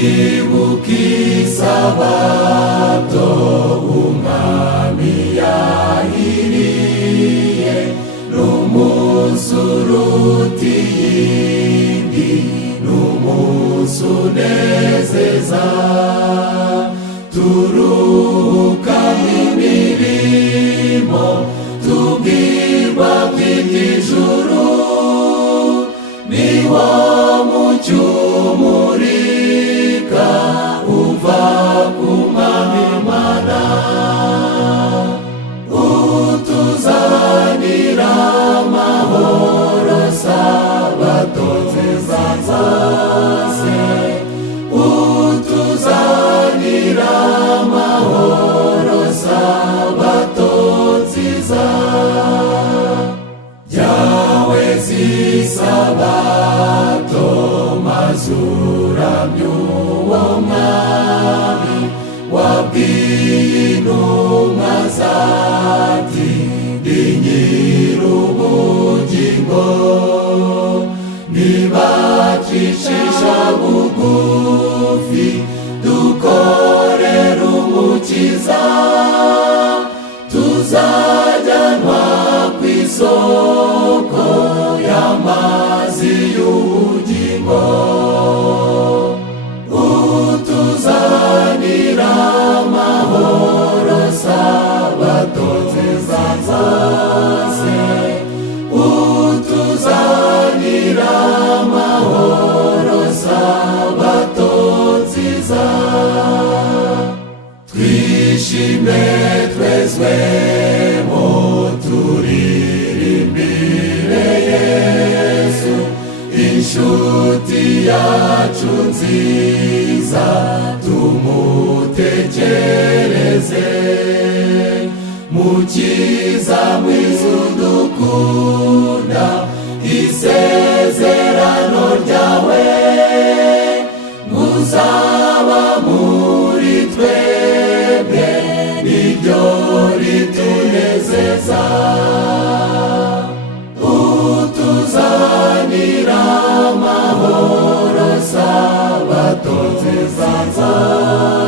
twibuka isabato umwami yahiriye, n'umunsi uruta iyindi, n'umunsi unezeza, turuhukamo imirimo, tubwirwa kw'iby'ijuru, ni wo mucyo umurika uva ku Mwami Imana, utuzanira amahoro sabato nziza zose, utuzanira amahoro sabato nziza. Yawe zisabato mazuramya uwo Mwami, wabwiye intumwa zati ndi nyir'ubugingo, nibacishisha bugufi dukorera Umukiza, tuzajyanwa kw'isoko y'amazi y'ubugingo, utuzanira amahoro sabato nziza zose, utuzanira amahoro sabato nziza. Twishime twezwemo turirimbire Yesu, inshuti yacu nziza, tumutekereze. Mukiza mwiza udukunda, isezerano ryawe muzaba muri twebwe, niryo ritunezeza, utuzanira amahoro sabato nziza zose.